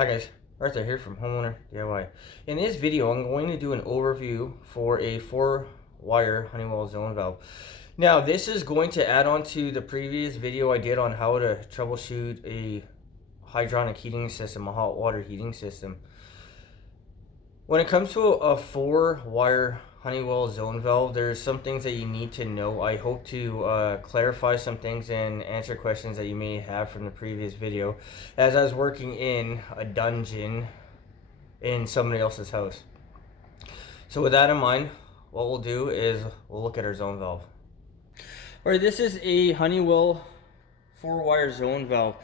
Hi guys, Arthur here from Homeowner DIY. In this video, I'm going to do an overview for a 4-wire Honeywell zone valve. Now, this is going to add on to the previous video I did on how to troubleshoot a hydronic heating system, a hot water heating system. When it comes to a 4-wire Honeywell zone valve, there's some things that you need to know. I hope to clarify some things and answer questions that you may have from the previous video, as I was working in a dungeon in somebody else's house. So with that in mind, what we'll do is we'll look at our zone valve. Alright, this is a Honeywell 4-wire zone valve.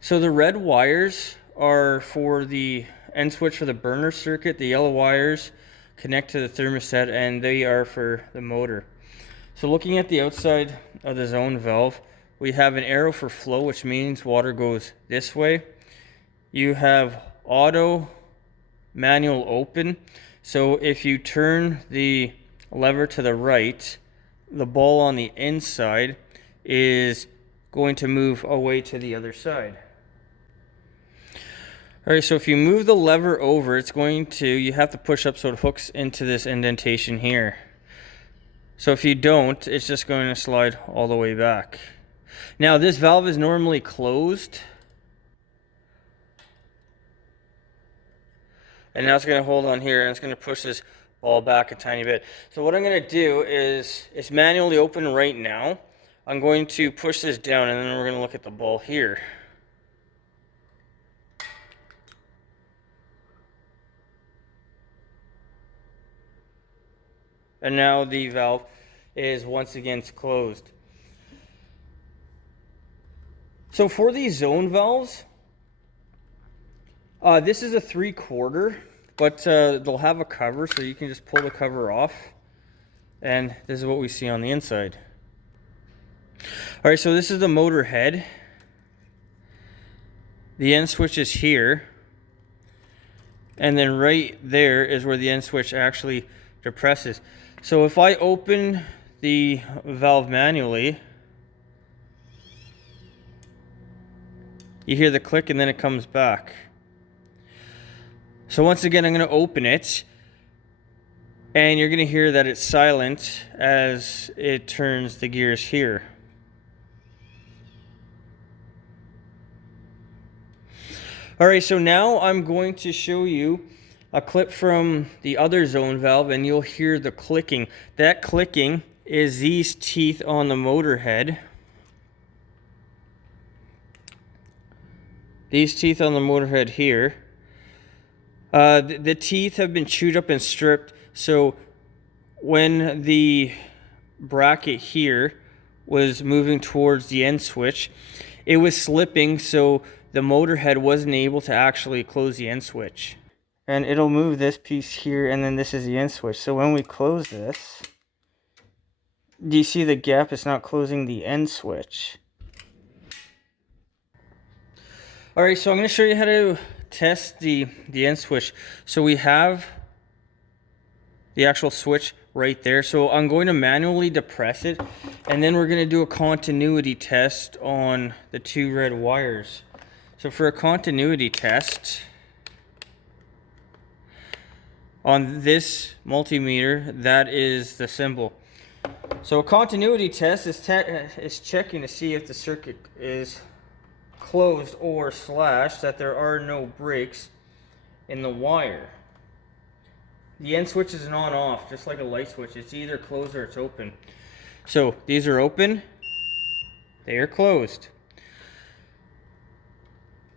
So the red wires are for the end switch for the burner circuit. The yellow wires connect to the thermostat, and they are for the motor. So looking at the outside of the zone valve, we have an arrow for flow, which means water goes this way. You have auto, manual, open. So if you turn the lever to the right, the ball on the inside is going to move away to the other side. Alright, so if you move the lever over, you have to push up so it hooks into this indentation here. So if you don't, it's just going to slide all the way back. Now, this valve is normally closed. And now it's going to hold on here, and it's going to push this ball back a tiny bit. So what I'm going to do is, it's manually open right now. I'm going to push this down, and then we're going to look at the ball here. And now the valve is once again closed. So for these zone valves, this is a 3/4, but they'll have a cover, so you can just pull the cover off. And this is what we see on the inside. All right, so this is the motor head. The end switch is here. And then right there is where the end switch actually depresses. So if I open the valve manually, you hear the click and then it comes back. So once again, I'm going to open it, and you're going to hear that it's silent as it turns the gears here. Alright, so now I'm going to show you a clip from the other zone valve, and you'll hear the clicking. That clicking is these teeth on the motor head. These teeth on the motor head here. The teeth have been chewed up and stripped, so when the bracket here was moving towards the end switch, it was slipping, so the motor head wasn't able to actually close the end switch. And it'll move this piece here, and then this is the end switch. So when we close this, do you see the gap? It's not closing the end switch. Alright, so I'm going to show you how to test the end switch. So we have the actual switch right there. So I'm going to manually depress it, and then we're going to do a continuity test on the 2 red wires. So for a continuity test, on this multimeter, that is the symbol. So a continuity test is checking to see if the circuit is closed or slashed, that there are no breaks in the wire. The end switch is an on-off, just like a light switch. It's either closed or it's open. So these are open, they are closed.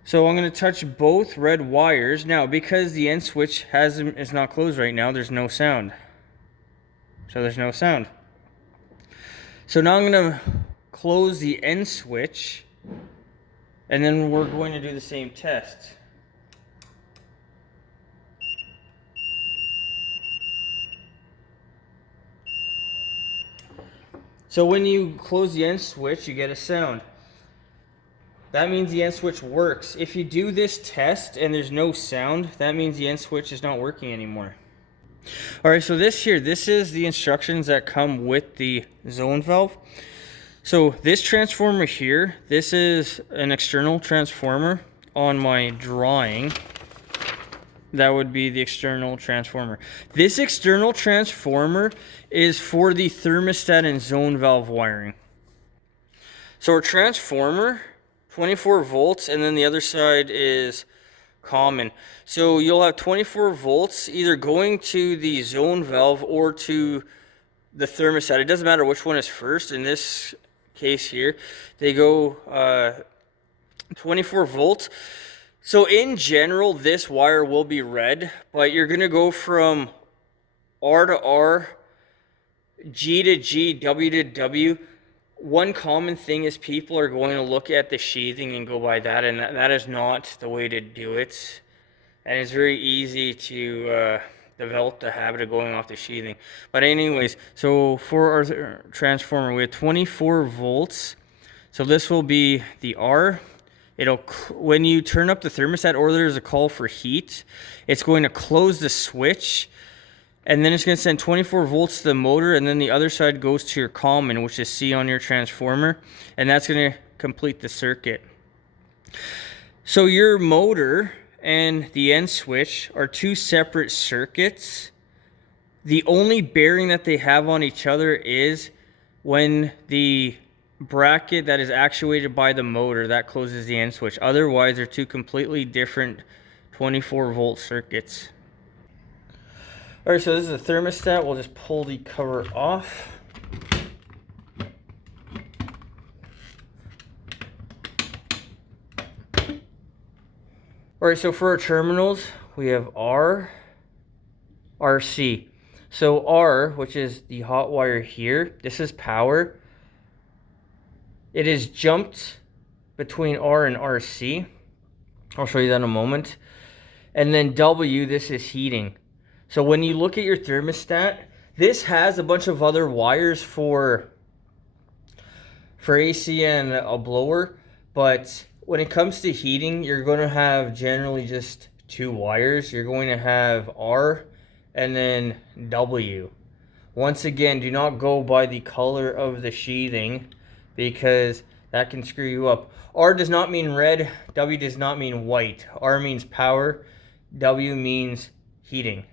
So I'm going to touch both red wires. Now, because the end switch is not closed right now, there's no sound. So there's no sound. So now I'm going to close the end switch, and then we're going to do the same test. So when you close the end switch, you get a sound. That means the end switch works. If you do this test and there's no sound, that means the end switch is not working anymore. Alright, so this is the instructions that come with the zone valve. So this transformer here, this is an external transformer on my drawing. That would be the external transformer. This external transformer is for the thermostat and zone valve wiring. So our transformer, 24 volts, and then the other side is common. So you'll have 24 volts either going to the zone valve or to the thermostat. It doesn't matter which one is first. In this case here, they go 24 volts. So in general, this wire will be red, but you're going to go from R to R, G to G, W to W. One common thing is people are going to look at the sheathing and go by that, and that is not the way to do it. And it's very easy to develop the habit of going off the sheathing. But anyways, so for our transformer, we have 24 volts. So this will be the R. When you turn up the thermostat or there's a call for heat, it's going to close the switch, and then it's going to send 24 volts to the motor, and then the other side goes to your common, which is C on your transformer, and that's going to complete the circuit. So your motor and the end switch are two separate circuits. The only bearing that they have on each other is when the bracket that is actuated by the motor that closes the end switch. Otherwise, they're two completely different 24 volt circuits. All right, so this is a thermostat. We'll just pull the cover off. All right, so for our terminals, we have R, RC. So R, which is the hot wire here, this is power. It is jumped between R and RC. I'll show you that in a moment. And then W, this is heating. So when you look at your thermostat, this has a bunch of other wires for AC and a blower. But when it comes to heating, you're going to have generally just two wires. You're going to have R and then W. Once again, do not go by the color of the sheathing, because that can screw you up. R does not mean red, W does not mean white. R means power, W means heating.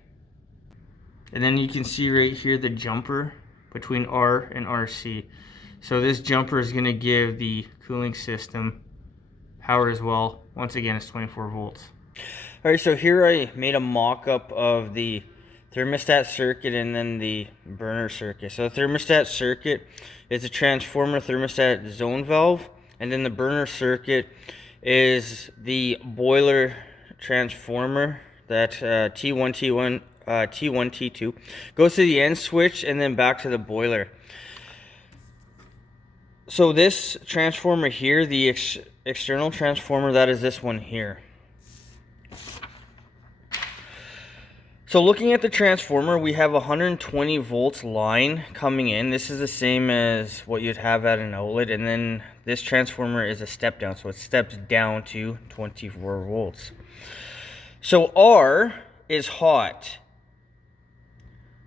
And then you can see right here the jumper between R and RC. So this jumper is going to give the cooling system power as well. Once again, it's 24 volts. All right, so here I made a mock-up of the thermostat circuit and then the burner circuit. So the thermostat circuit is a transformer thermostat zone valve, and then the burner circuit is the boiler transformer that T1, T2 goes to the end switch and then back to the boiler. So this transformer here, the external transformer, that is this one here. So looking at the transformer, we have 120 volts line coming in. This is the same as what you'd have at an outlet, and then this transformer is a step down, so it steps down to 24 volts. So R is hot.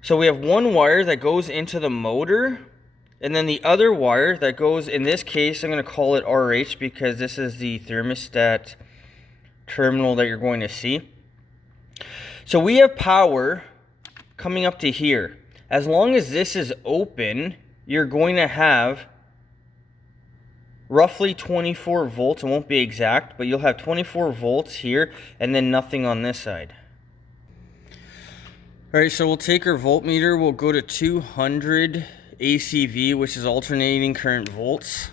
So we have one wire that goes into the motor, and then the other wire that goes, in this case, I'm going to call it RH because this is the thermostat terminal that you're going to see. So we have power coming up to here. As long as this is open, you're going to have roughly 24 volts. It won't be exact, but you'll have 24 volts here and then nothing on this side. All right, so we'll take our voltmeter. We'll go to 200 ACV, which is alternating current volts.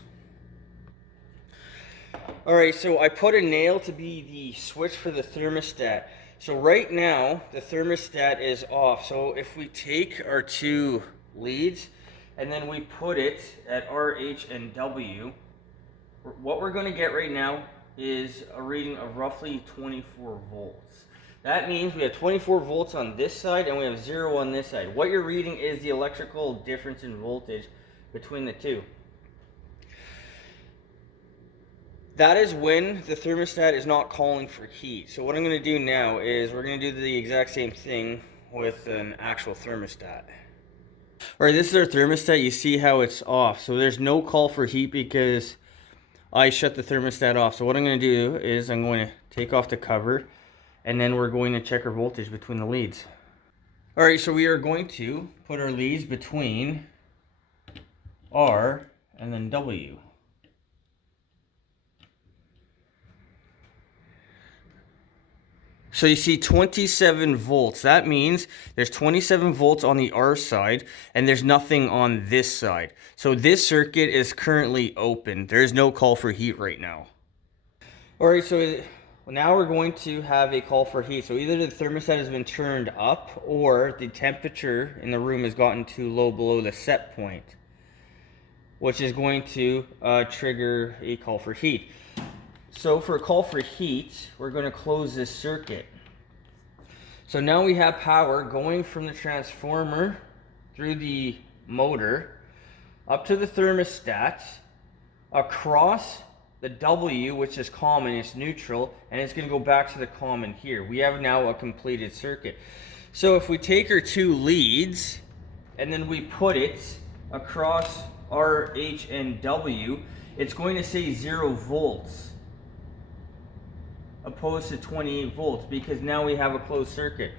All right, so I put a nail to be the switch for the thermostat. So right now, the thermostat is off. So if we take our two leads and then we put it at RH and W, what we're going to get right now is a reading of roughly 24 volts. That means we have 24 volts on this side and we have 0 on this side. What you're reading is the electrical difference in voltage between the two. That is when the thermostat is not calling for heat. So what I'm going to do now is we're going to do the exact same thing with an actual thermostat. All right, this is our thermostat. You see how it's off. So there's no call for heat because I shut the thermostat off. So what I'm going to do is I'm going to take off the cover and then we're going to check our voltage between the leads. All right, so we are going to put our leads between R and then W. So you see 27 volts. That means there's 27 volts on the R side and there's nothing on this side. So this circuit is currently open. There is no call for heat right now. All right, so now we're going to have a call for heat. So either the thermostat has been turned up or the temperature in the room has gotten too low below the set point, which is going to trigger a call for heat. So for a call for heat, we're going to close this circuit. So now we have power going from the transformer through the motor up to the thermostat, across the W, which is common, it's neutral, and it's going to go back to the common here. We have now a completed circuit. So if we take our two leads and then we put it across R, H, and W, it's going to say 0 volts. Opposed to 28 volts, because now we have a closed circuit.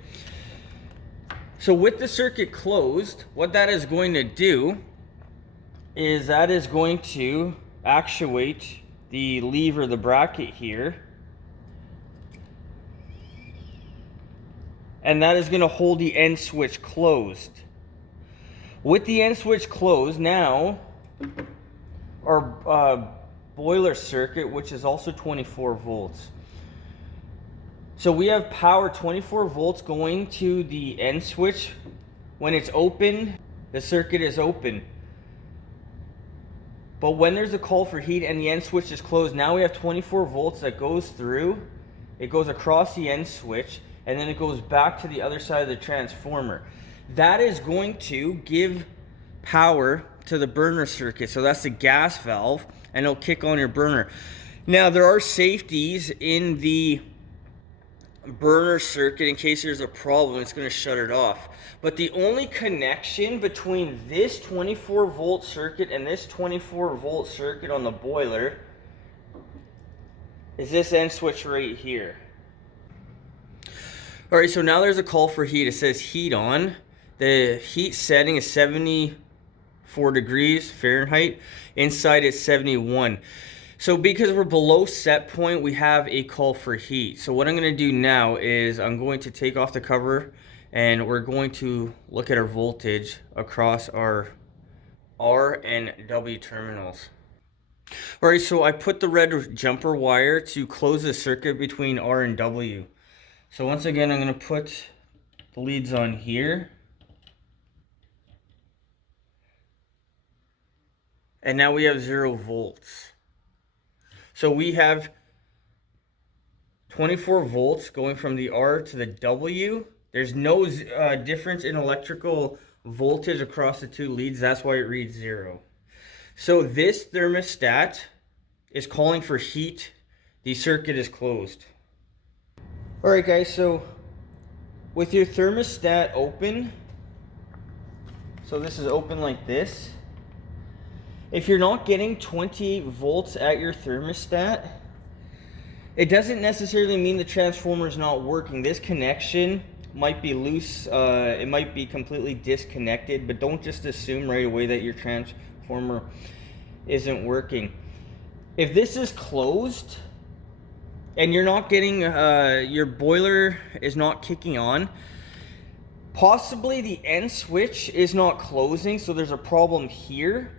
So with the circuit closed, what that is going to do is that is going to actuate the lever, the bracket here, and that is going to hold the end switch closed. With the end switch closed, now our boiler circuit, which is also 24 volts. So we have power 24 volts going to the end switch. When it's open, the circuit is open. But when there's a call for heat and the end switch is closed, now we have 24 volts that goes through. It goes across the end switch, and then it goes back to the other side of the transformer. That is going to give power to the burner circuit. So that's the gas valve, and it'll kick on your burner. Now, there are safeties in the burner circuit in case there's a problem. It's going to shut it off. But the only connection between this 24 volt circuit and this 24 volt circuit on the boiler is this end switch right here. All right, so now there's a call for heat. It says heat on. The heat setting is 74 degrees Fahrenheit. Inside it's 71. So because we're below set point, we have a call for heat. So what I'm going to do now is I'm going to take off the cover and we're going to look at our voltage across our R and W terminals. All right, so I put the red jumper wire to close the circuit between R and W. So once again, I'm going to put the leads on here. And now we have 0 volts. So we have 24 volts going from the R to the W. There's no difference in electrical voltage across the two leads. That's why it reads 0. So this thermostat is calling for heat. The circuit is closed. All right, guys, so with your thermostat open, so this is open like this. If you're not getting 28 volts at your thermostat, it doesn't necessarily mean the transformer is not working. This connection might be loose, it might be completely disconnected, but don't just assume right away that your transformer isn't working. If this is closed and you're not getting, your boiler is not kicking on, possibly the end switch is not closing, so there's a problem here.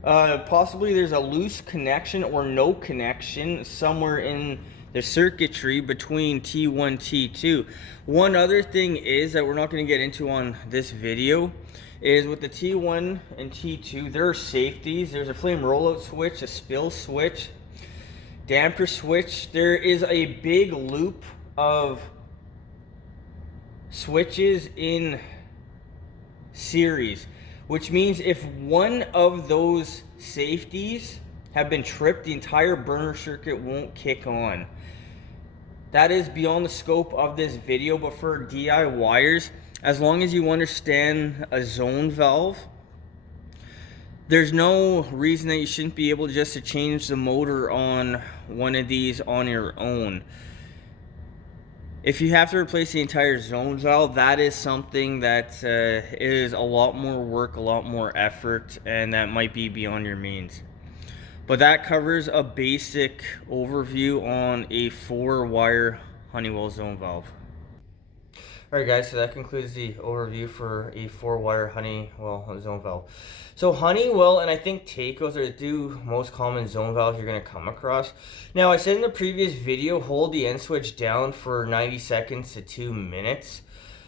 Possibly there's a loose connection or no connection somewhere in the circuitry between T1, T2. One other thing is that we're not going to get into on this video is with the T1 and T2, there are safeties. There's a flame rollout switch, a spill switch, damper switch. There is a big loop of switches in series, which means if one of those safeties have been tripped, the entire burner circuit won't kick on. That is beyond the scope of this video, but for DIYers, as long as you understand a zone valve, there's no reason that you shouldn't be able just to change the motor on one of these on your own. If you have to replace the entire zone valve, that is something that is a lot more work, a lot more effort, and that might be beyond your means. But that covers a basic overview on a 4-wire Honeywell zone valve. Alright guys, so that concludes the overview for a 4-wire Honeywell zone valve. So Honeywell and I think Tacos are the two most common zone valves you're going to come across. Now I said in the previous video, hold the end switch down for 90 seconds to 2 minutes.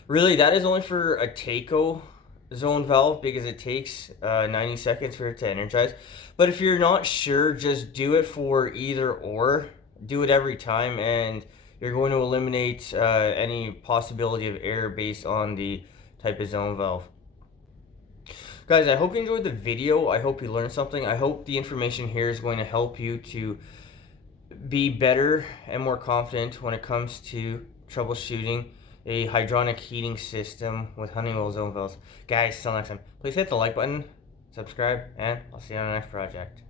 Really, that is only for a Taco zone valve because it takes 90 seconds for it to energize. But if you're not sure, just do it for either or. Do it every time and you're going to eliminate any possibility of error based on the type of zone valve. Guys, I hope you enjoyed the video. I hope you learned something. I hope the information here is going to help you to be better and more confident when it comes to troubleshooting a hydronic heating system with Honeywell zone valves. Guys, till next time, please hit the like button, subscribe, and I'll see you on the next project.